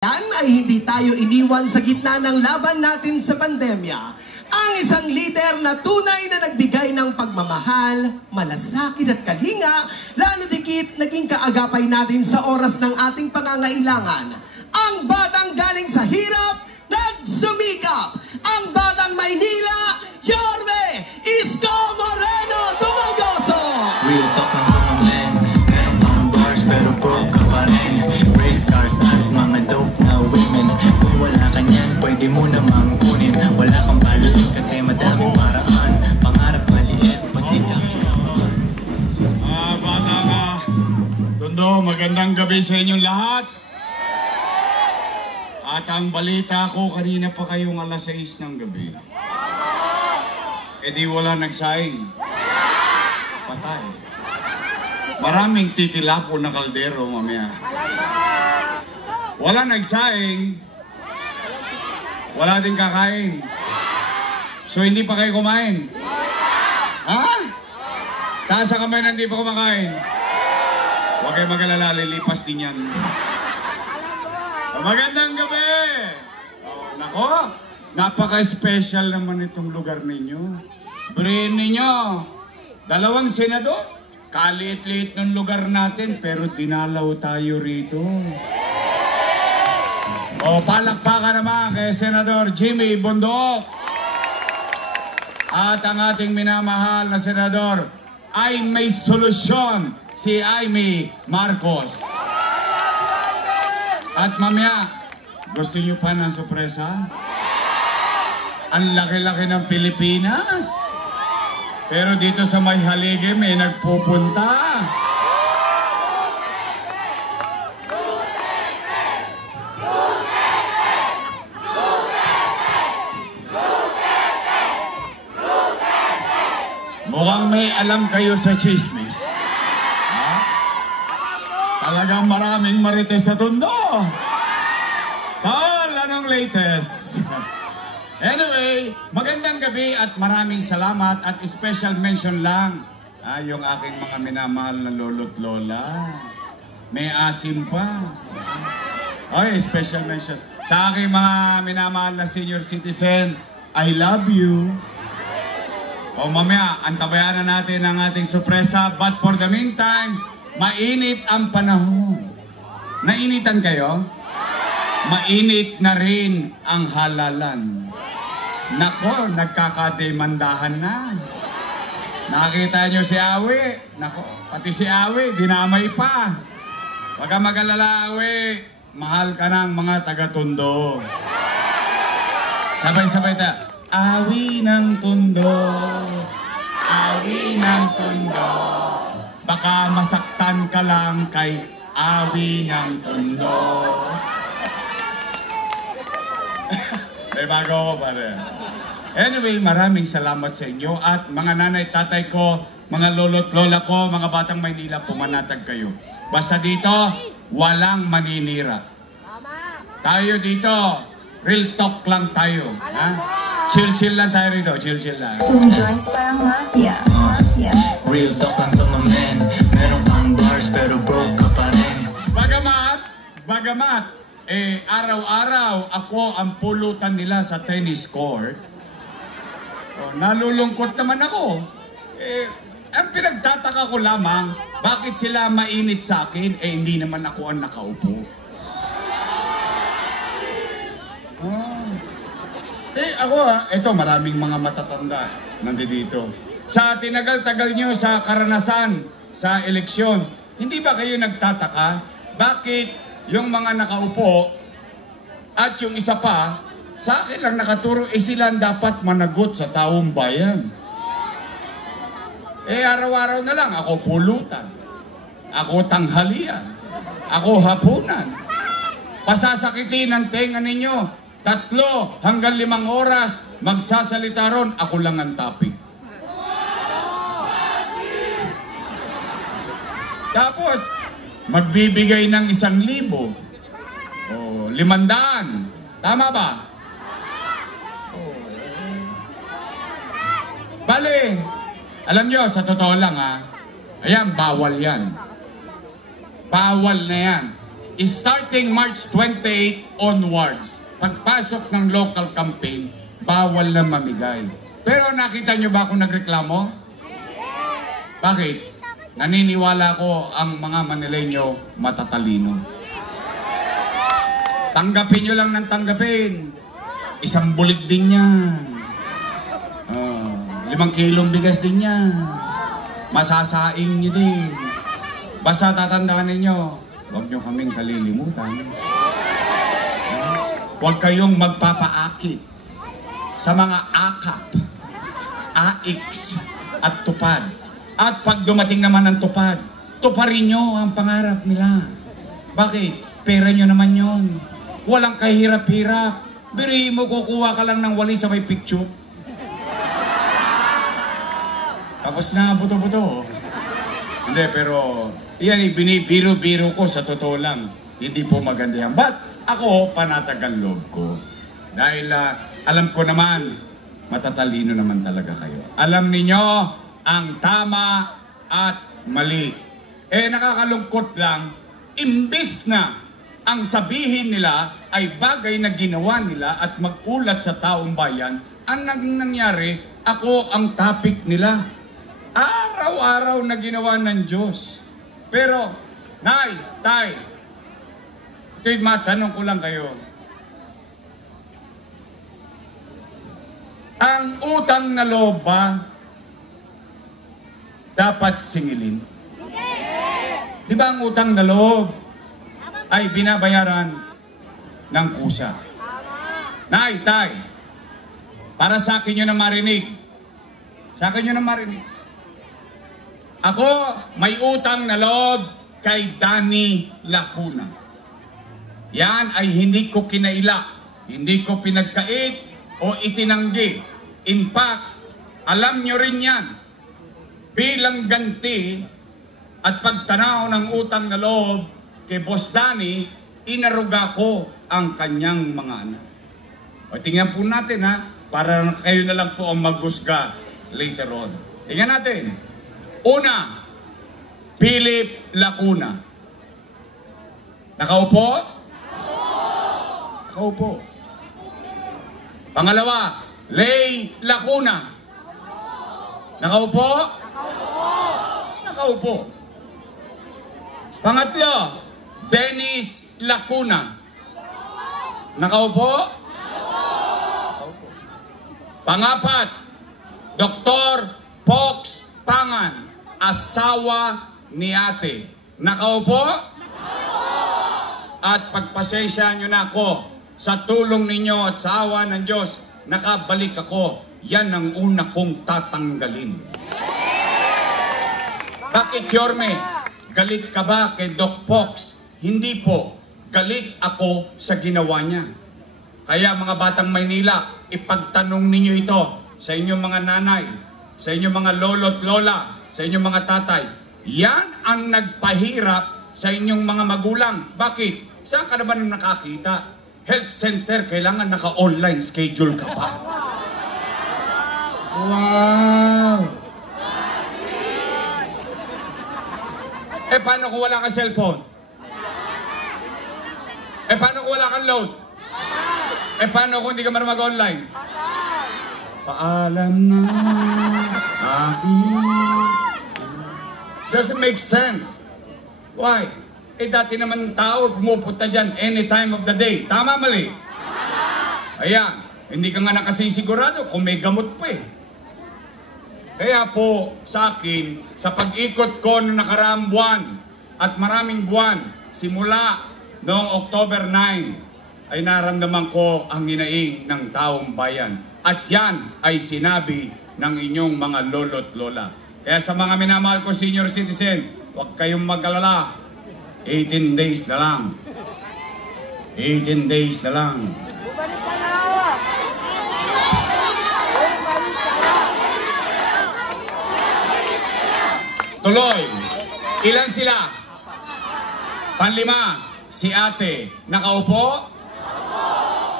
Yan ay hindi tayo iniwan sa gitna ng laban natin sa pandemya. Ang isang leader na tunay na nagbigay ng pagmamahal, malasakit at kalinga, lalo dikit naging kaagapay natin sa oras ng ating pangangailangan. Ang batang galing sa hirap, nagsumikap. Ang batang Maynila, Yorme Isko Moreno Dumagoso. Real talk ng mga men, meron pang bars pero broke ka pa rin. Race cars at mga dope na women. Kung wala ka niyan, pwede mo namang kunin. Wala kang balusin kasi madaming paraan. Pangarap maliit, pag di ka bata ka. Tondo, magandang gabi sa inyong lahat. At ang balita ko, kanina pa kayong alas 6 ng gabi. E di wala nagsaing. Patay. Maraming titilapo na kaldero mamaya. Wala nagsaing. Wala din kakain. So hindi pa kayo kumain? Ha? Taas ang kamay na hindi pa kumakain. Huwag kayo mag-alala, lilipas din yan. Magandang gabi! Oh, nako, napaka-special naman itong lugar ninyo. Brain ninyo, 2 senador. Kaliit-liit ng lugar natin, pero dinalaw tayo rito. O, palakpakan naman kay Senador Jimmy Bondoc. At ang ating minamahal na senador ay may solusyon, si Amy Marcos. At mamaya, gusto nyo pa ng sorpresa? Ang laki-laki ng Pilipinas. Pero dito sa may haligi may nagpupunta. Mukhang may alam kayo sa chismis. Talagang maraming marites sa Tondo. Tol, anong latest? Anyway, magandang gabi at maraming salamat at special mention lang. Yung aking mga minamahal na lolo't lola. May asim pa. Ay, special mention. Sa aking mga minamahal na senior citizen, I love you. O mamaya, antabayan na natin ang ating sorpresa. But for the meantime, mainit ang panahon. Nainitan kayo? Mainit na rin ang halalan. Nako, nagkakademandahan na. Nakita nyo si Awi? Nako, pati si Awi, dinamay pa. Huwag ka mag-alala, Awi. Mahal ka ng mga taga-Tondo. Sabay-sabay tayo. Awi ng Tondo. Awi ng Tondo. Baka masaktan ka lang kay Awi ng Tondo. May bago ko pa rin. Anyway, maraming salamat sa inyo. At mga nanay, tatay ko, mga lolo't lola ko, mga batang Maynila, pumanatag kayo. Basta dito, walang maninira. Tayo dito, real talk lang tayo. Ha? Chill-chill lang tayo rito, chill-chill lang. Joyce parang mafia. real talk ng mga men. Meron pang bars pero broke ka pa rin. Bagamat, araw-araw ako ang pulutan nila sa tennis court. Nalulungkot naman ako. Ang pinagtataka ko lamang, bakit sila mainit sa akin, hindi naman ako ang nakaupo. Ako ito maraming mga matatanda nandito. Sa tinagal-tagal nyo sa karanasan, sa eleksyon, hindi ba kayo nagtataka, bakit yung mga nakaupo at yung isa pa, sa akin lang nakaturo, sila dapat managot sa taong bayan. Araw-araw na lang, ako pulutan, ako tanghalian, ako hapunan. Pasasakitin ang tenga ninyo, 3 hanggang 5 oras, magsasalita ron, ako lang ang topic. Tapos, magbibigay ng 1,000 o 500. Tama ba? Bale, alam nyo, sa totoo lang ayan, bawal yan. Bawal na yan. starting March 28 onwards, pagpasok ng local campaign, bawal na mamigay. Pero nakita nyo ba kung nagreklamo? Bakit? Naniniwala ko ang mga Manileño matatalino. Tanggapin nyo lang ng tanggapin. Isang bulig din yan. 5 kilong bigas din yan. Masasaing nyo din. Basta tatandaan ninyo, huwag nyo kaming kalilimutan. Huwag kayong magpapaakit sa mga akap, AX at tupad. At pag dumating naman ang tupad, tuparin nyo ang pangarap nila. Bakit? Pera nyo naman yon. Walang kahirap-hirap. Birihin mo, kukuha ka lang ng wali sa may picture. Tapos na, buto-buto. Hindi, pero yan, binibiro-biro ko sa totoo lang. Hindi po maganda yan. But ako, panatagan loob ko. Dahil alam ko naman, matatalino naman talaga kayo. Alam ninyo ang tama at mali. Nakakalungkot lang, imbis na ang sabihin nila ay bagay na ginawa nila at mag-ulat sa taong bayan, ang naging nangyari, ako ang topic nila. Araw-araw na ginawa ng Diyos. Pero, Nay, Tay, ito'y matanong ko lang kayo. Ang utang na loob ba dapat singilin? Di ba ang utang na loob ay binabayaran ng kusa? Nay, Tay, para sa akin yun na marinig. Sa akin yun na marinig. Ako, may utang na loob kay Danny Lacuna. Yan ay hindi ko kinaila, hindi ko pinagkait o itinanggi. In fact, alam nyo rin yan, bilang ganti at pagtanaw ng utang na loob kay Boss Danny, inaruga ko ang kanyang mga anak. O tingnan po natin para kayo na lang po ang maghusga later on. Tingnan natin. Una, Philip Lacuna. Nakaupo? Nakaupo. Pangalawa, Lay Lacuna. Nakaupo? Nakaupo. Pangatlo, Dennis Lacuna. Nakaupo? Nakaupo. Pangapat, Dr. Fox Pangan, asawa ni ate. Nakaupo? At pagpasensya nyo na ako, sa tulong ninyo at sa awa ng Diyos, nakabalik ako. Yan ang una kong tatanggalin. Bakit, Yorme? Galit ka ba kay Doc Fox? Hindi po. Galit ako sa ginawa niya. Kaya mga batang Maynila, ipagtanong ninyo ito sa inyong mga nanay, sa inyong mga lolo't lola, sa inyong mga tatay. Yan ang nagpahirap sa inyong mga magulang. Bakit? Saan ka naman nakakita? Health center, kailangan naka-online schedule ka pa. Wow! Paano kung wala kang cellphone? Paano kung wala kang load? Paano kung hindi ka marunong mag-online? Paalam na aking... Doesn't make sense. Why? Dati naman tao pumupunta dyan any time of the day. Tama, mali? Ayan, hindi ka nga nakasisigurado kung may gamot pa eh. Kaya po sa akin, sa pag-ikot ko noong nakaraang buwan at maraming buwan, simula noong October 9, ay naramdaman ko ang hinaing ng taong bayan. At yan ay sinabi ng inyong mga lolo't lola. Kaya sa mga minamahal ko senior citizen, huwag kayong mag-alala. 18 days na lang. 18 days na lang. Tuloy. Ilan sila? Panlima. Si ate. Nakaupo?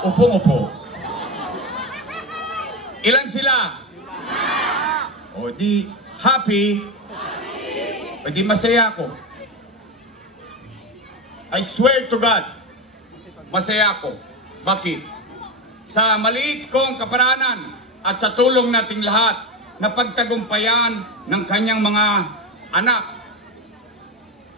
Upong-upo. Ilan sila? O di happy. O di masaya ako. I swear to God, masaya ako. Bakit? Sa maliit kong kaparanan at sa tulong nating lahat na pagtagumpayan ng kanyang mga anak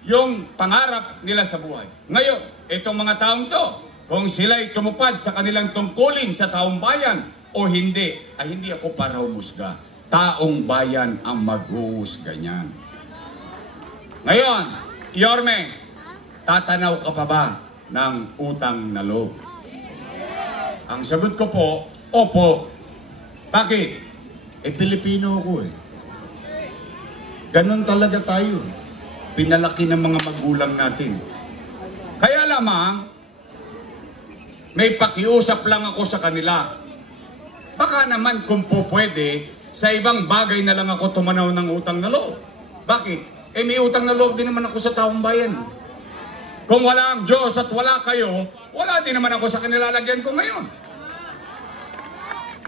yung pangarap nila sa buhay. Ngayon, itong mga taong to, kung sila'y tumupad sa kanilang tungkulin sa taong bayan o hindi, ay hindi ako para humusga. Taong bayan ang maghuhusga niyan. Ngayon, Yorme, tatanaw ka pa ba ng utang na loob? Ang sagot ko po, opo. Bakit? Pilipino ako eh. Ganon talaga tayo. Pinalaki ng mga magulang natin. Kaya lamang, may pakiusap lang ako sa kanila. Baka naman kung po pwede, sa ibang bagay na lang ako tumanaw ng utang na loob. Bakit? May utang na loob din naman ako sa taong bayan. Kung wala ang Diyos at wala kayo, wala din naman ako sa kanilalagyan ko ngayon.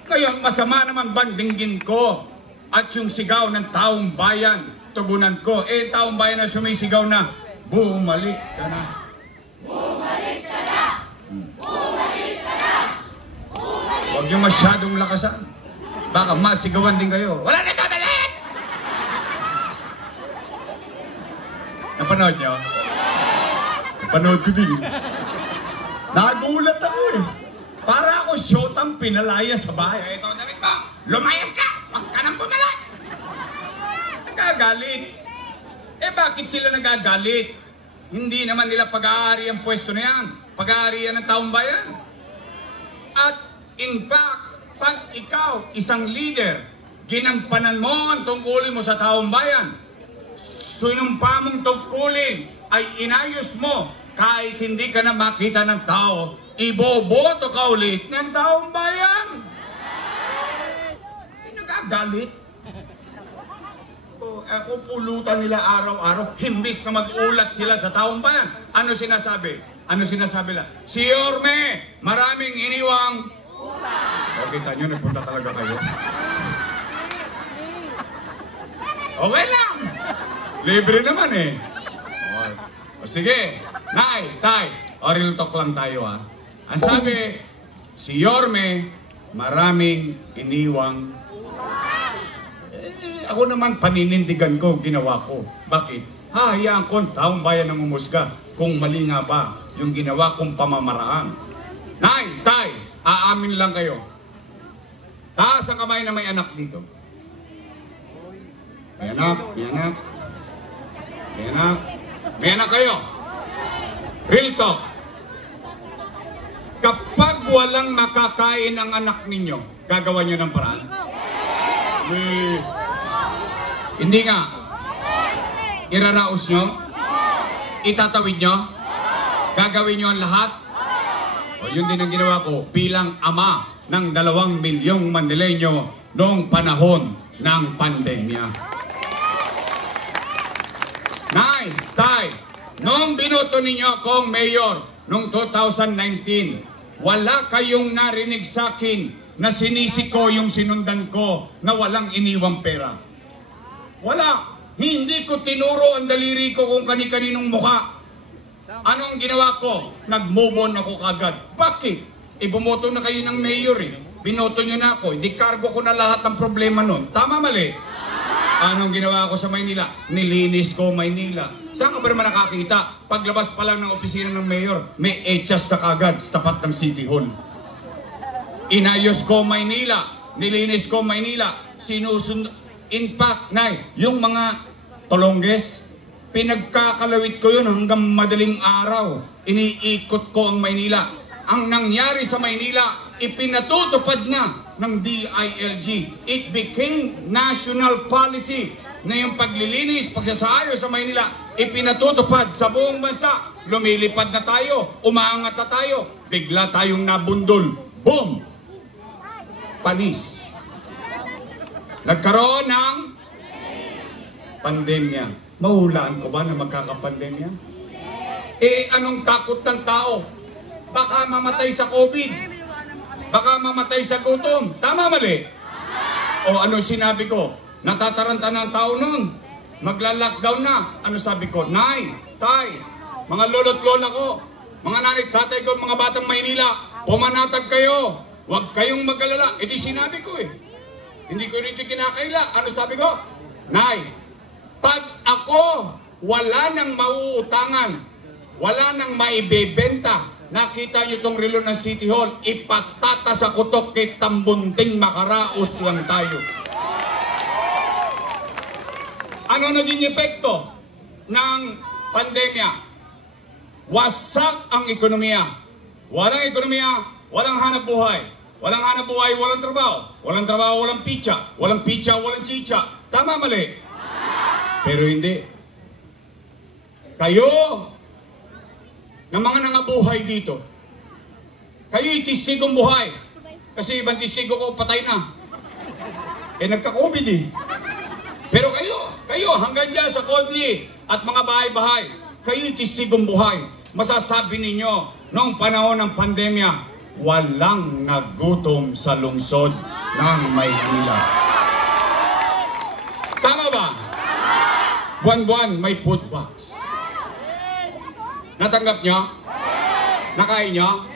Ngayon, masama naman bandinggin ko at yung sigaw ng taong bayan, tugunan ko. Taong bayan na sumisigaw na, bumalik ka na. Bumalik ka na! Bumalik ka na! Huwag yung masyadong lakasan. Baka masigawan din kayo. Wala na babalik! Napanood nyo? Napanood ko din. Nagulat ako eh. Para ako syotang pinalaya sa bahay. Ito, David mo, lumayas ka! Huwag ka nang pumalag! Nagagalit. Bakit sila nagagalit? Hindi naman nila pag-aari ang pwesto na yan. Pag-aarian ng taong bayan. At in fact, pag ikaw, isang leader, ginampanan mo ang tungkulin mo sa taong bayan, sinumpa mong tungkulin ay inayos mo kahit hindi ka na makita ng tao, iboboto ka ulit ng taong bayan. Nagagalit. Ako pulutan nila araw-araw, himbis na mag-ulat sila sa taong bayan. Ano sinasabi? Ano sinasabi lang? Si Yorme, maraming iniwang o, kita nyo, nagpunta talaga kayo. Okay lang. Libre naman eh. O, sige. Nay, tay. O, real talk lang tayo ha. Ang sabi, si Yorme, maraming iniwang. Ako naman paninindigan ko, ginawa ko. Bakit? Hayaan ko ang taong bayan ng umusga kung mali nga ba yung ginawa kong pamamaraan. Nay, tay, aamin lang kayo. Taas ang kamay na may anak dito. May anak, may anak. May anak. May anak kayo. Real talk. Kapag walang makakain ang anak ninyo, gagawa nyo ng paraan? Hindi nga. Iraraos nyo? Itatawid nyo? Gagawin nyo ang lahat? O yun din ang ginawa ko bilang ama ng 2 milyong Manileño noong panahon ng pandemya. Nay, tay, noong binoto ninyo akong mayor noong 2019, wala kayong narinig sa akin na sinisi ko yung sinundan ko na walang iniwang pera. Wala. Hindi ko tinuro ang daliri ko kung kani-kaninong mukha. Anong ginawa ko? Nag-move on ako kagad. Bakit? Bumoto na kayo ng mayor eh. Binoto nyo na ako. Hindi cargo ko na lahat ng problema nun. Tama, mali? Anong ginawa ko sa Maynila? Nilinis ko Maynila. Saan ka ba naman nakakita? Paglabas pa lang ng opisina ng mayor, may echas na kagad sa tapat ng City Hall. Inayos ko Maynila. Nilinis ko Maynila. In fact, Nay, yung mga tolongges, pinagkakalawit ko yun hanggang madaling araw. Iniikot ko ang Maynila. Ang nangyari sa Maynila, ipinatutupad na ng DILG. It became national policy na yung paglilinis, pagsasaayos sa Maynila, ipinatutupad sa buong bansa. Lumilipad na tayo, umaangat na tayo, bigla tayong nabundol. Boom! Panis. Nagkaroon ng pandemya. Mahulaan ko ba na magkakapandemya? Anong takot ng tao? Baka mamatay sa COVID. Baka mamatay sa gutom. Tama, mali? O ano sinabi ko? Natataranta ng tao nun. Magla-lockdown na. Ano sabi ko? Nay, tay, mga lolo't lola ko, mga nanay, tatay ko, mga batang Maynila, pumanatag kayo. Huwag kayong mag-alala. Ito sinabi ko eh. Hindi ko rito kinakaila. Ano sabi ko? Nay, pag ako wala nang mauutangan, wala nang maibebenta, nakita nyo itong relo ng City Hall, ipatata sa kutok kay tambunting makaraos lang tayo. Ano naging epekto ng pandemya? Wasak ang ekonomiya. Walang ekonomiya, walang hanap buhay. Walang hanap buhay, walang trabaho. Walang trabaho, walang pizza. Walang pizza, walang chicha. Tama, mali? Pero hindi. Kayo, ng mga nangabuhay dito, kayo'y testigong buhay. Kasi ibang testigo ko patay na. Nagka-COVID eh. Pero kayo, hanggang dyan sa Kodli at mga bahay-bahay, kayo'y testigong buhay. Masasabi ninyo, noong panahon ng pandemya, walang nagutom sa lungsod ng Maynila. Tama ba? Buwan-buwan may food box. Natanggap nyo? Nakain nyo?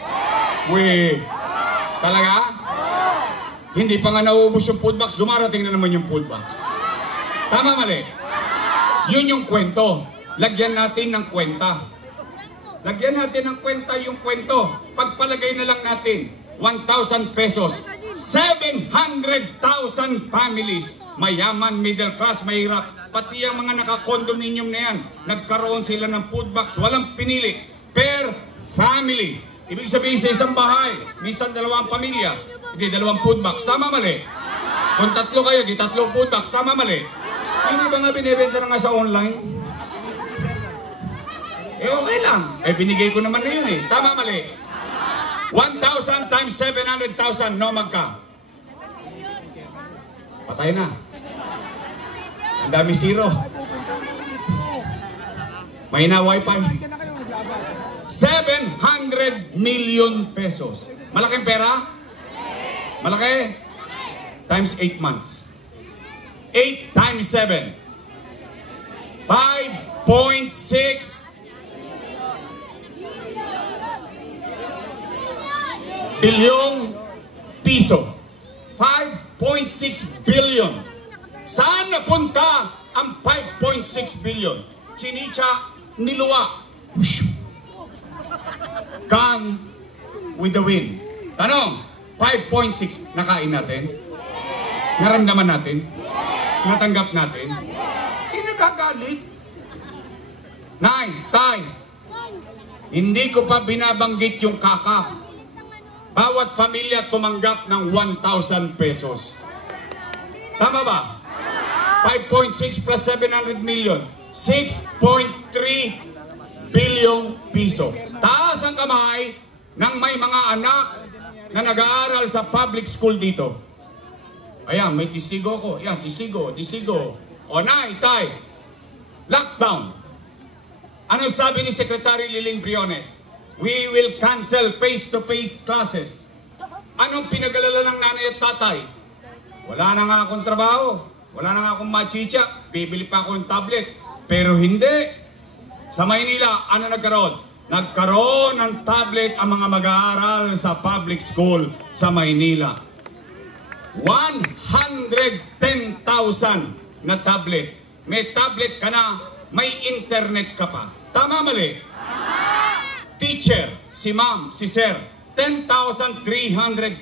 Weh, talaga? Hindi pa nga nauubos yung food box, dumarating na naman yung food box. Tama, mali? Yun yung kwento. Lagyan natin ng kwenta. Lagyan natin ng kwenta yung kwento. Pagpalagay na lang natin, 1,000 pesos. 700,000 families. Mayaman, middle class, mahirap. Pati ang mga naka-condominium na yan, nagkaroon sila ng food box. Walang pinili. Per family. Ibig sabihin sa isang bahay, minsan 2 pamilya, hindi 2 food box. Tama, mali? Kung 3 kayo, di 3 food box. Tama, mali? Hindi ba nga binibenta na nga sa online? Okay lang. Binigay ko naman na yun eh. Tama, mali? 1,000 times 700,000, no magka? Patay na. Ang dami zero. May na wifi. 700 million pesos. Malaking pera? Malaki? Times 8 months. 8 times 7. 5.6 bilyong piso. 5.6 billion. Saan napunta ang 5.6 billion? Chinicha, niluwa. Gone with the wind. Tanong, 5.6, nakain natin? Naramdaman natin? Natanggap natin? Hindi nagkagalit. Nay, tay, hindi ko pa binabanggit yung kaka. Bawat pamilya tumanggap ng 1,000 pesos. Tama ba? 5.6 plus 700 million. 6.3 bilyong piso. Taas ang kamay ng may mga anak na nag-aaral sa public school dito. Ayan, may testigo ko. Ayan, testigo. O nay, tay, lockdown. Ano sabi ni Secretary Liling Briones? We will cancel face-to-face classes. Anong pinag-alala ng nanay at tatay? Wala na nga akong trabaho. Wala na nga akong machicha. Bibili pa ako ng tablet. Pero hindi. Sa Maynila, ano nagkaroon? Nagkaroon ng tablet ang mga mag-aaral sa public school sa Maynila. 110,000 na tablet. May tablet ka na, may internet ka pa. Tama, mali? Teacher, si ma'am, si sir, 10,300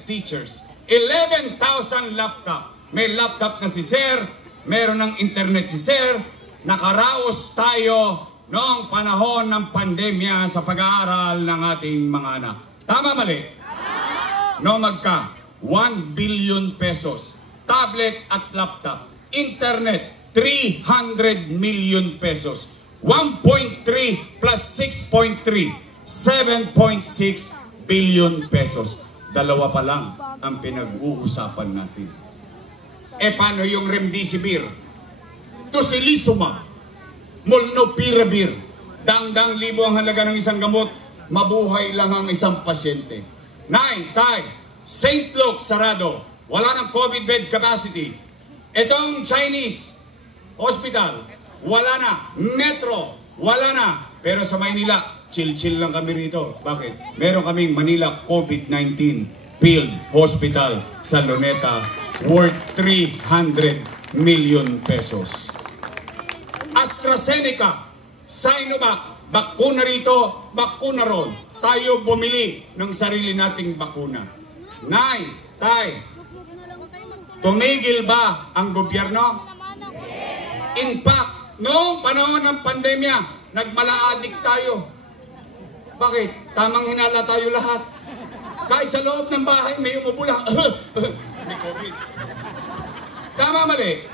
teachers, 11,000 laptop. May laptop na si sir, meron ng internet si sir, nakaraos tayo noong panahon ng pandemya sa pag-aaral ng ating mga anak. Tama, mali? No, magka 1 billion pesos. Tablet at laptop. Internet, 300 million pesos. 1.3 plus 6.3. 7.6 billion pesos. Dalawa pa lang ang pinag-uusapan natin. Paano yung remdesivir? Tocilizumab, molnupiravir, dang-dang libo ang halaga ng isang gamot, mabuhay lang ang isang pasyente. 9, tay, St. Luke sarado, wala ng COVID bed capacity. Itong Chinese hospital, wala na. Metro, wala na. Pero sa Maynila, chill-chill lang kami rito. Bakit? Meron kaming Manila COVID-19 Field Hospital sa Luneta worth 300 million pesos. AstraZeneca, Sinovac, bakuna rito, bakuna ron. Tayo bumili ng sarili nating bakuna. Nay, tay, tumigil ba ang gobyerno? In fact, noong panahon ng pandemya, nagmala-adik tayo. Bakit? Tamang hinala tayo lahat. Kahit sa loob ng bahay, may umubo lang. May COVID. Tama, mali?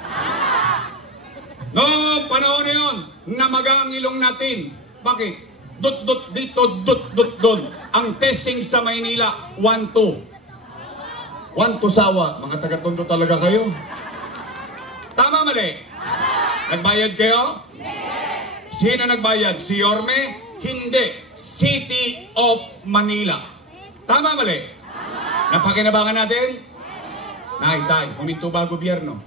Noong panahon na yun, namaga ang ilong natin. Bakit? Dot-dot dito, dot-dot doon. Ang testing sa Maynila, 1-2. 1-2 sawa. Mga taga-Tondo talaga kayo. Tama, mali? Nagbayad kayo? Sino nagbayad? Si Yorme? Hindi. City of Manila. Tama, mali? Napakinabangan natin? Nay, tay, huminto ba gobyerno?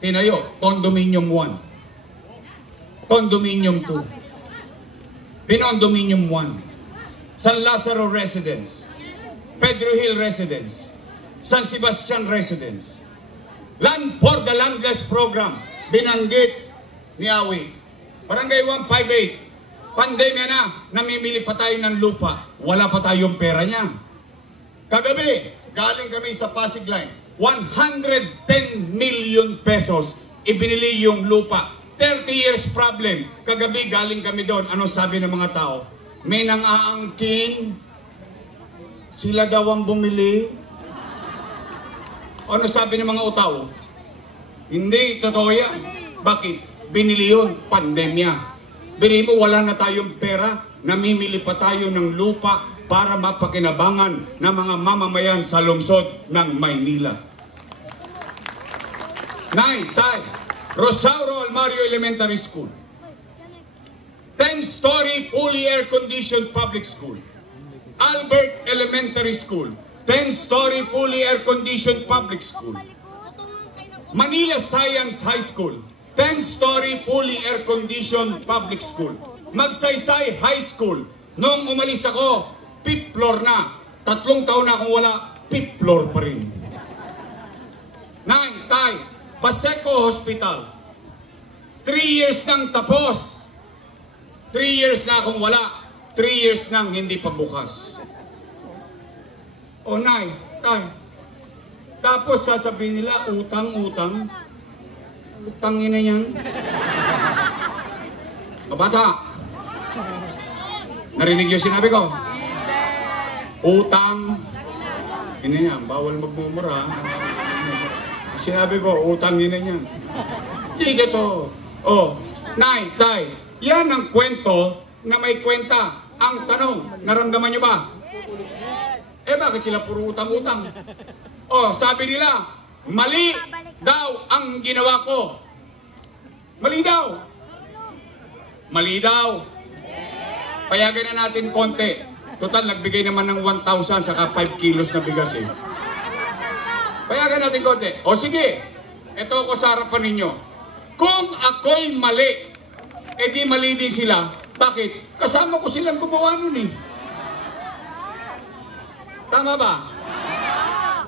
Tinayo, Condominium 1. Condominium 2. Pinondominium 1. San Lazaro Residence. Pedro Hill Residence. San Sebastian Residence. Land for the Landless Program. Binanggit ni Awi. Barangay 158. Pandemya na. Namimili pa tayo ng lupa. Wala pa tayong pera niya. Kagabi, galing kami sa Pasig Line. 110 million pesos ibinili yung lupa. 30 years problem. Kagabi galing kami doon. Ano sabi ng mga tao? May nang-aangkin. Sila daw ang bumili. Ano sabi ng mga tao? Hindi, totoo yan. Bakit? Binili yun. Pandemya. Bili mo, wala na tayong pera. Namimili pa tayo ng lupa para mapakinabangan ng mga mamamayan sa lungsod ng Maynila. Nay, tay, Rosauro Almario Elementary School. 10-story fully air-conditioned public school. Albert Elementary School. 10-story fully air-conditioned public school. Manila Science High School. 10-story fully air-conditioned public school. Magsaysay High School. Noong umalis ako, 5th floor na. 3 taon na akong wala, 5th floor pa rin. Nay, tay, Paseco Hospital. 3 years nang tapos. 3 years na akong wala. 3 years nang hindi pa bukas. O nay, tay. Tapos sasabihin nila, utang. Utangin na yan. Kabata. Narinig yung sinabi ko? Utang. Ina yan, bawal magmumura. Sinabi ko, utangin na yan. Hindi ito. Oh, nay, tay, yan ang kwento na may kwenta. Ang tanong, naramdaman nyo ba? Eh bakit sila puro utang-utang? Oh, sabi nila, mali daw ang ginawa ko. Mali daw. Mali daw. Payagan na natin konti. Total, nagbigay naman ng 1,000 saka 5 kilos na bigas eh. Payagan natin konti. O sige, ito ako sa harapan ninyo. Kung ako'y mali, edi mali din sila. Bakit? Kasama ko silang gumawa nun eh. Tama ba?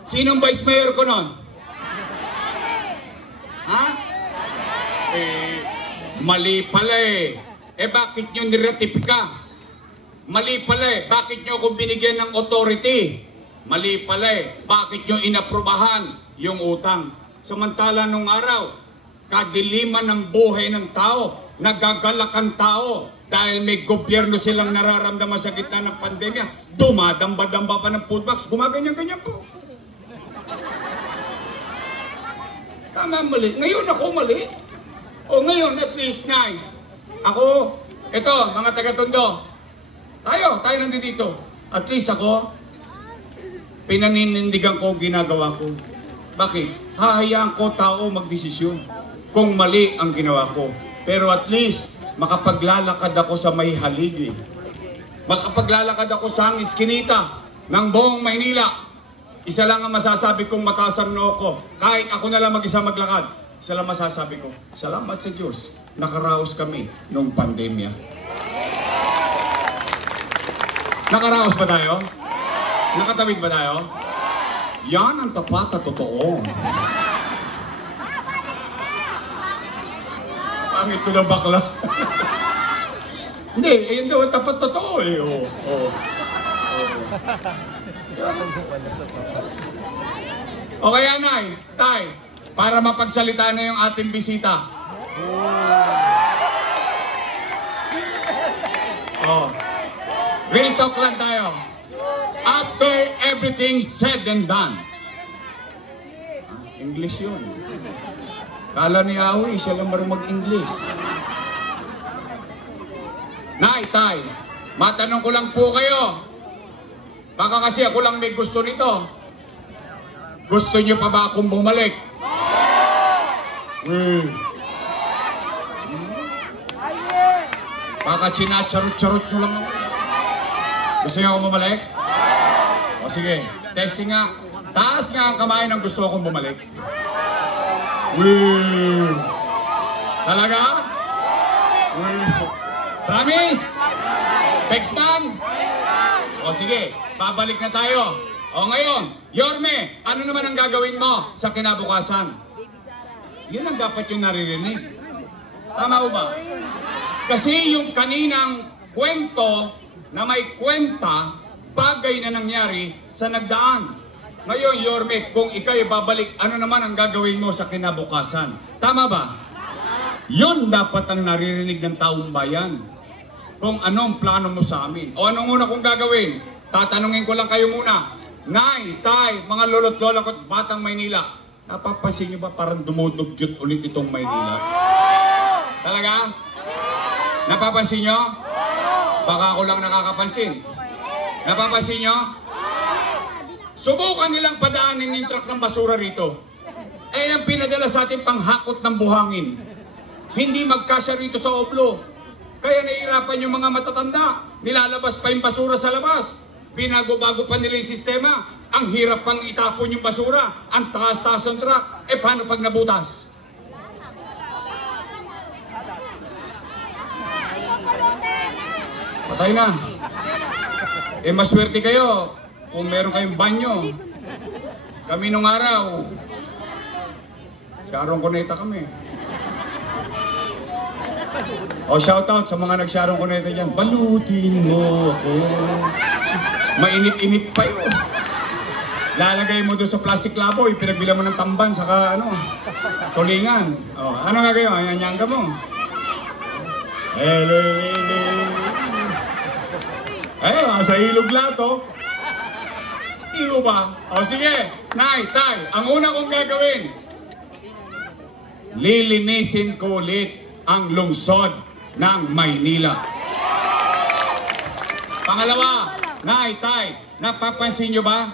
Sinong vice mayor ko nun? Ha? Mali pala eh. Bakit nyo niretipika? Mali pala eh. Bakit nyo ako binigyan ng authority? Mali pala eh. Bakit nyo inaprubahan yung utang? Samantala nung araw, kadiliman ng buhay ng tao, nagagalak ang tao dahil may gobyerno silang nararamdaman sa gitna ng pandemya, dumadamba-damba pa ng food box, gumaganyan-ganyan po. Tama, mali. Ngayon ako mali. O ngayon, at least, Nay, ako, ito, mga taga-Tondo, tayo nandito. At least ako, pinaninindigan ko, ginagawa ko. Bakit? Hahayaan ko tao magdesisyon kung mali ang ginawa ko. Pero at least, makapaglalakad ako sa may haligi. Makapaglalakad ako sa iskinita ng buong Maynila. Isa lang ang masasabi kong mataas ang noo ko. Kahit ako na lang mag-isa maglakad. Isa lang masasabi ko, salamat sa Diyos. Nakaraos kami noong pandemya. Nakaraos ba tayo? Nakatawid ba tayo? Yan ang tapat at totoo. Pangit ko na bakla. Hindi, ayun daw ang tapat totoo eh. O kaya, Nay, Tay, para mapagsalita na yung ating bisita. Real talk lang tayo. After everything said and done. English yun. Kala ni Awi, siya lang marunong mag-English. Nay, Tay, matanong ko lang po kayo. Baka kasi ako lang may gusto nito. Gusto niyo pa ba akong bumalik? Baka chinacharot-charot nyo lang ako. Gusto niyo akong bumalik? O sige, testing nga. Taas nga ang kamay ng gusto akong bumalik. Talaga? Promise? Pexman? O sige, babalik na tayo. O ngayon, Yorme, ano naman ang gagawin mo sa kinabukasan? Yun ang dapat yung naririnig. Tama ba? Kasi yung kaninang kwento na may kwenta, bagay na nangyari sa nagdaan. Ngayon, Yorme, kung ikay babalik, ano naman ang gagawin mo sa kinabukasan? Tama ba? Yun dapat ang naririnig ng taong bayan. Kung anong plano mo sa amin. O anong una kong gagawin? Tatanungin ko lang kayo muna. Nay, Tay, mga lolo't lola ko at batang Maynila, napapansin nyo ba parang dumudugyot ulit itong Maynila? Talaga? Napapansin nyo? Baka ako lang nakakapansin. Napapansin nyo? Subukan nilang padaanin yung truck ng basura rito. Eh, ang pinadala sa ating panghakot ng buhangin. Hindi magkasya rito sa Oblo. Kaya nahihirapan yung mga matatanda. Nilalabas pa yung basura sa labas. Binago-bago pa nila yung sistema. Ang hirap pang itapon yung basura. Ang taas-taas ng truck. Eh, paano pag nabutas? Patay na. Eh, maswerte kayo kung meron kayong banyo. Kami nung araw, Sharon Cuneta kami. O, shoutout sa mga nag-Sharon Cuneta dyan. Balutin mo ako. Mainit-init pa yun. Lalagay mo doon sa plastic laboy, pinagbilang mo ng tamban, saka tulingan. O, ano nga kayo? Anyang ka mo. Ayun, sa ilog lato. Iyo ba? O sige, Nay, Tay, ang una kong gagawin, lilinisin ko ulit ang lungsod ng Maynila. Pangalawa, Nay, Tay, napapansin nyo ba?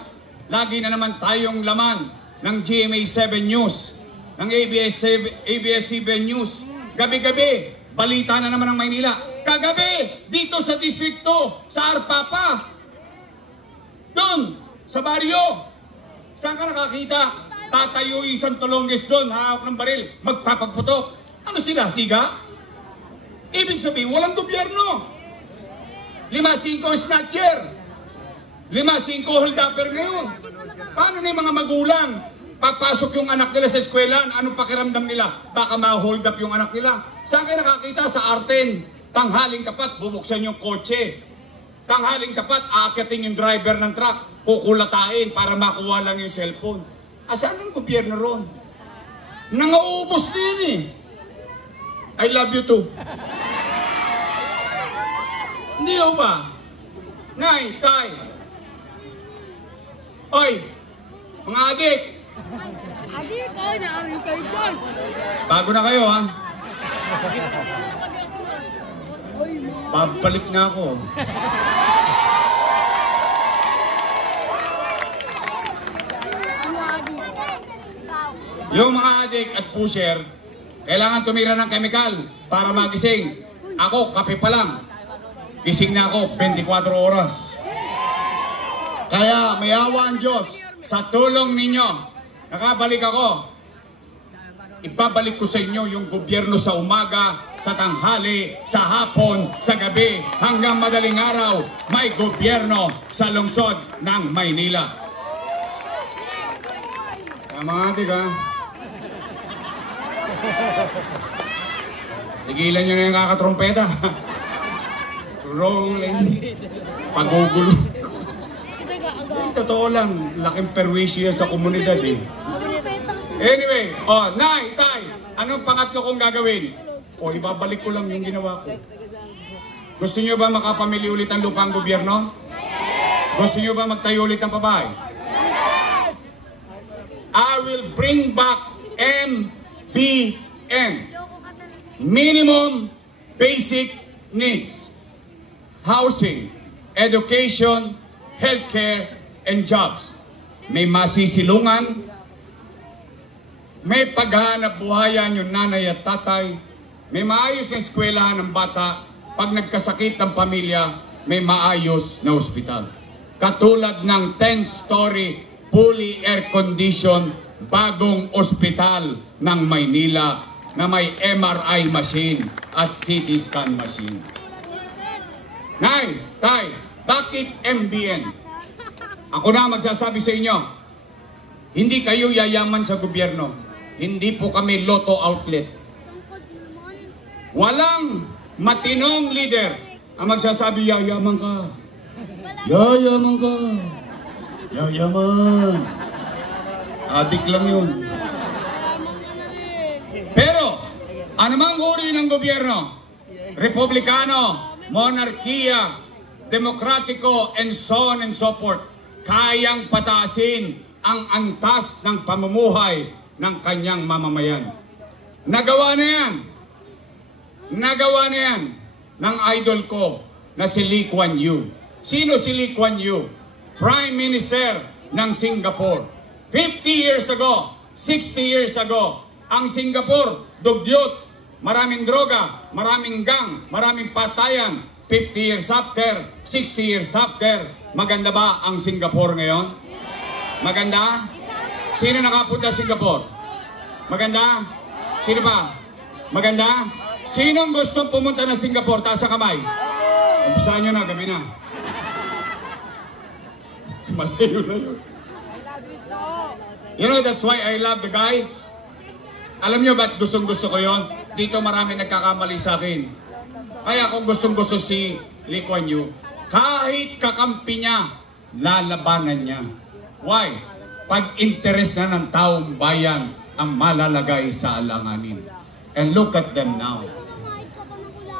Lagi na naman tayong laman ng GMA7 News, ng ABS-CBN News. Gabi-gabi, balita na naman ng Maynila. Kagabi, dito sa District 2, sa Arpapa. Doon, sa baryo. Saan ka nakakita? Tatayo isang tulongges doon, hawak ng baril, magpapagputok. Ano sila, siga? Ibig sabihin, walang gobyerno. 5-5 snatcher. 5-5 hold-upper ngayon. Paano na yung mga magulang? Papasok yung anak nila sa eskwelahan, anong pakiramdam nila? Baka ma-hold up yung anak nila. Saan kayo nakakita? Sa Arten. Tanghaling tapat, bubuksan yung kotse. Tanghaling tapat, aakyatin yung driver ng truck, kukulatain para makuha lang yung cellphone. Saan ang gobyerno ron? Nangaubos din eh. I love you too. Hindi ho ba? Nay, Tay. Oy, mga adik. Adik, ay, naamin kayo dyan. Bago na kayo, ha? Babalik na ako. Yung mga adik at pusher, kailangan tumira ng chemical para magising. Ako, kape pa lang. Gising na ako 24 oras. Kaya mayawa ang Diyos sa tulong ninyo. Nakabalik ako. ibabalik ko sa inyo yung gobyerno sa umaga, sa tanghali, sa hapon, sa gabi, hanggang madaling araw, may gobyerno sa lungsod ng Maynila. Mga atik ha. Tigilan nyo na yung kakatrompeta. Rolling. Pagugulo. Totoo lang, laking perwisyo sa komunidad eh. Anyway, Nay, Tay, anong pangatlo kong gagawin? Ibabalik ko lang yung ginawa ko. Gusto nyo ba makapamili ulit ang lupa ang gobyerno? Gusto nyo ba magtayo ulit ng pabahay? I will bring back MBN. Minimum Basic Needs. Housing, education, healthcare, and jobs. May masisilungan, may paghahanap buhayan yung nanay at tatay, may maayos na eskwelahan ng bata, pag nagkasakit ng pamilya, may maayos na ospital. Katulad ng 10-story, fully air-conditioned, bagong ospital ng Maynila na may MRI machine at CT scan machine. Nay, Tay, bakit MBN? Ako na magsasabi sa inyo, hindi kayo yayaman sa gobyerno. Hindi po kami lotto outlet. Walang matinong leader ang magsasabi, yayaman ka. Yayaman ka. Yayaman. Adik lang yun. Pero, anumang uri ng gobyerno, republikano, monarkiya, demokratiko, and so on and so forth, kayang pataasin ang antas ng pamumuhay ng kanyang mamamayan. Nagawa na yan. Nagawa na yan ng idol ko na si Lee Kuan Yew. Sino si Lee Kuan Yew? Prime Minister ng Singapore. 50 years ago, 60 years ago, ang Singapore, dugyot, maraming droga, maraming gang, maraming patayan. 50 years after, 60 years after, maganda ba ang Singapore ngayon? Maganda? Sino nakapunta sa Singapore? Maganda? Sino pa? Maganda? Sinong gustong pumunta na Singapore? Taas ang kamay. Umpisahan nyo na, gabi na. Malayo na yun. You know, that's why I love the guy. Alam nyo ba't gustong-gusto ko yun? Dito marami nagkakamali sa akin. Kaya kung gustong-gusto si Lee Kuan Yew, kahit kakampi niya, lalabanan niya. Why? Pag-interes na ng taong bayan ang malalagay sa alanganin. And look at them now.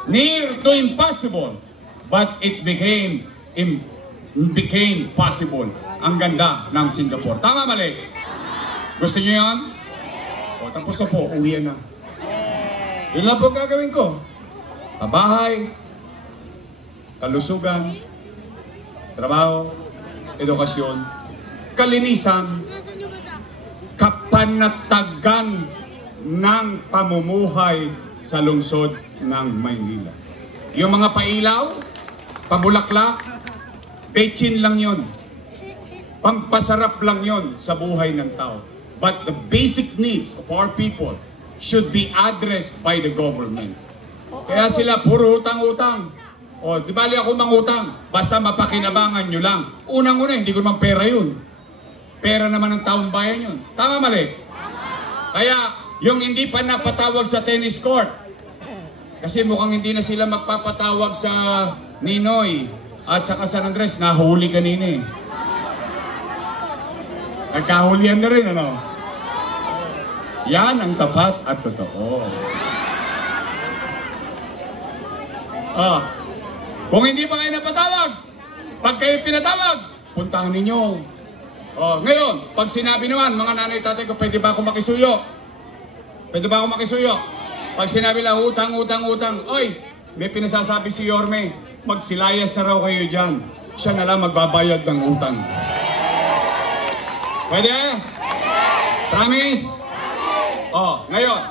Near to impossible, but it became possible. Ang ganda ng Singapore. Tama, mali? Gusto niyo yan? O, tapos na po, uwi na. Yun lang po gagawin ko. Kabahay, kalusugan, trabaho, edukasyon, kalinisan, kapanatagan ng pamumuhay sa lungsod ng Maynila. Yung mga pailaw, pabulaklak, bechin lang yon. Pampasarap lang yon sa buhay ng tao. But the basic needs of our people should be addressed by the government. Kaya sila puro utang-utang. O, di bali ako mangutang, basta mapakinabangan nyo lang. Unang-una, hindi ko naman pera yun. Pera naman ng taong bayan yun. Tama, mali? Kaya, yung hindi pa napatawag sa tennis court, kasi mukhang hindi na sila magpapatawag sa Ninoy at saka San Andres, nahuli kanina eh. Nagkahulihan na rin, ano? Yan ang tapat at totoo. Kung hindi pa kayo napatawag, pag kayo pinatawag, puntahan ninyo. Ngayon, pag sinabi naman, mga nanay tatay ko, pwede ba ako makisuyo? Pwede ba ako makisuyo? Pag sinabi lang, utang, oy, may pinasasabi si Yorme, magsilayas na raw kayo dyan. Siya na lang magbabayad ng utang. Pwede? Promise? Ngayon,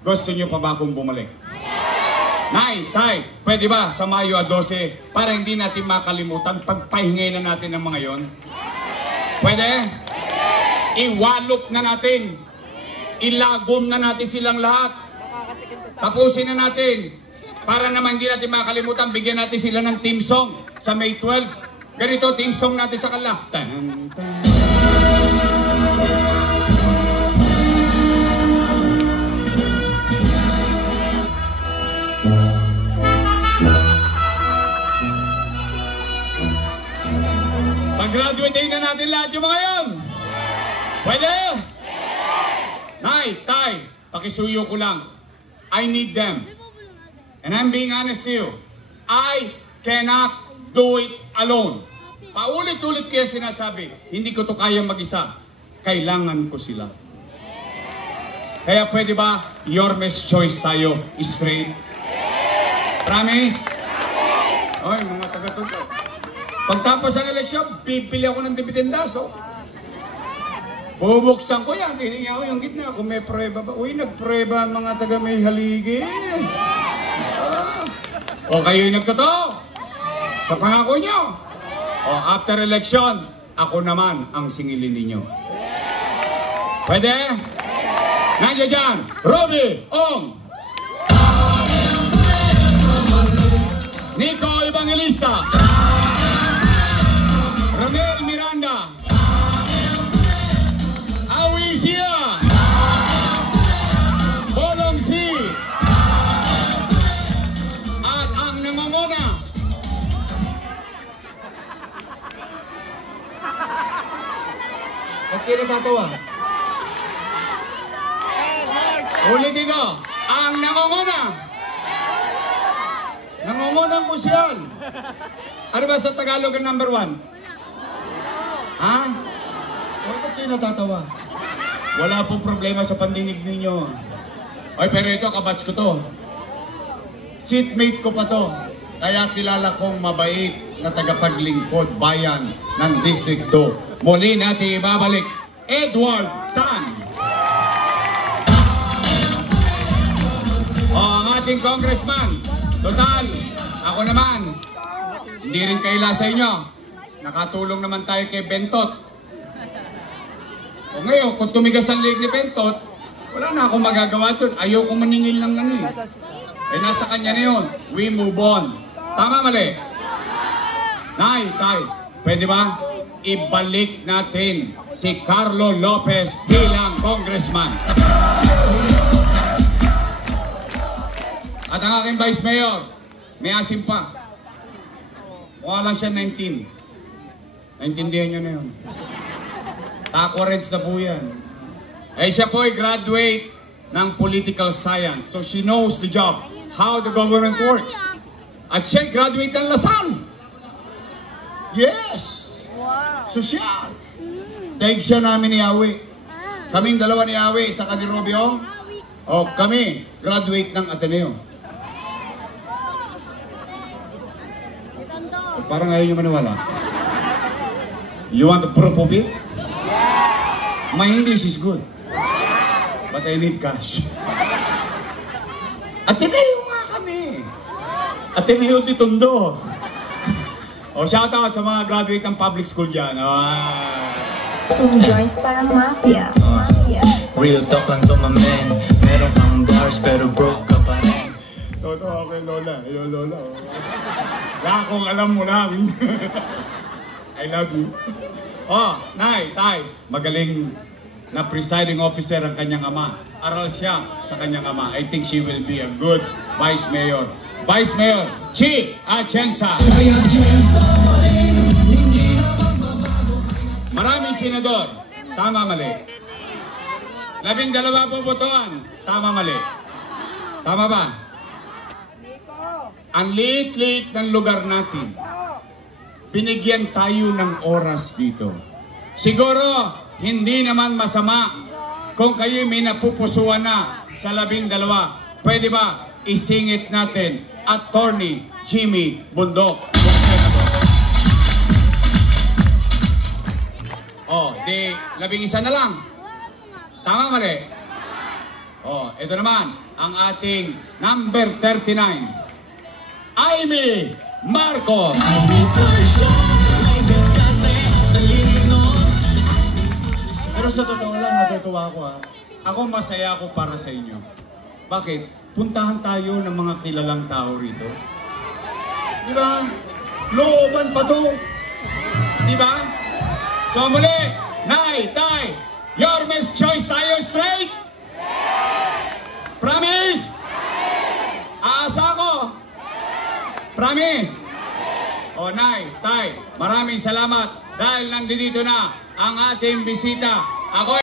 gusto nyo pa ba akong bumalik? Nay, tay, pwede ba sa Mayo 12 para hindi natin makalimutan pagpahingay na natin ng mga yon? Pwede? Iwalop na natin ilagom na natin silang lahat. Tapusin na natin. Para naman hindi natin makalimutan, bigyan natin sila ng team song sa May 12. Ganito, team song natin sa kanila. Pag-graduate na natin lahat yung mga yun. Pwede? Nay, tay, pakisuyo ko lang. I need them. And I'm being honest to you. I cannot do it alone. Paulit-ulit kaya sinasabi, hindi ko to kaya mag-isa. Kailangan ko sila. Kaya pwede ba, your best choice tayo, straight? Promise? Oy, mga taga-tuto. Pagtapos ang eleksyon, bibili ako ng dibidendaso. Bubuksan ko yan, tininga ko yung gitna kung may prueba ba. Uy, nagprueba ang mga taga may haligi. O kayo'y nagtotoo sa pangako nyo. O after election, ako naman ang singilin ninyo. Pwede? Nandiyan dyan, Robby Ong, Nico Evangelista, Romel Miranda, Awisia, Bolong C, at ang nangunguna. Ba't kayo natatawa? Ulitin ko, ang nangunguna. Nangungunang ko siyan. Ano ba sa Tagalog ang number 1? Ha? Ba't kayo natatawa? Wala pong problema sa pandinig ninyo. Ay, pero ito, kabatch ko to. Seatmate ko pa to. Kaya kilala kong mabait na tagapaglingkod bayan ng District 2. Muli natin ibabalik, Edward Tan. O, ang ating congressman. Total, ako naman. Hindi rin kaila sa inyo. Nakatulong naman tayo kay Bentot. O ngayon, kung tumigas ang leg ni Bentot, wala na akong magagawa doon. Ayaw kong maningil ng ano eh. Eh, nasa kanya na yun. We move on. Tama, mali? Nay, tay, pwede ba? Ibalik natin si Carlo Lopez bilang congressman. At ang aking vice mayor, may asim pa. Mukha lang siya 19. Naintindihan nyo na yun. Taco Reds na po yan. Eh siya po ay graduate ng political science. So she knows the job, how the government works. At siya graduate ng Lasal. Yes! Sosyal. Daig siya namin ni Yawi. Kaming dalawa ni Yawi sa Kadirobio. O kami, graduate ng Ateneo. Parang ayaw nyo maniwala. You want the proof of it? My English is good. But I need cash. Ateneo nga kami. Ateneo de Tondo. O shoutout sa mga graduate ng public school dyan. Team Joyce parang mafia. Real talk lang to my man. Meron kang bars pero broke ka pa rin. Toto ako kay Lola. Ayo Lola. Wala akong alam mo lang. I love you. Oh, Nay, Tay, magaling na presiding officer ang kanyang ama. Aral siya sa kanyang ama. I think she will be a good vice mayor. Vice Mayor Chi Atienza. Maraming senador. Tama, mali. 12 bobotohan. Tama, mali. Tama ba? Ang liit-liit ng lugar natin. Binigyan tayo ng oras dito. Siguro, hindi naman masama kung kayo may napupusuan na sa 12. Pwede ba isingit natin Attorney Jimmy Bundok? Oh, di 11 na lang. Tama, mali? Oh, ito naman ang ating number 39. Amy Marcos. Pero sa totoo lang, natutuwa ako ha. ako masaya ako para sa inyo. Bakit? Puntahan tayo ng mga kilalang tao rito. Di ba? Looban pa to. Di ba? So muli, Nay, Tay, your best choice tayo straight? Promise? Aasa ko? Promise? O Nay, Tay, maraming salamat dahil nandito na ang ating bisita. Ako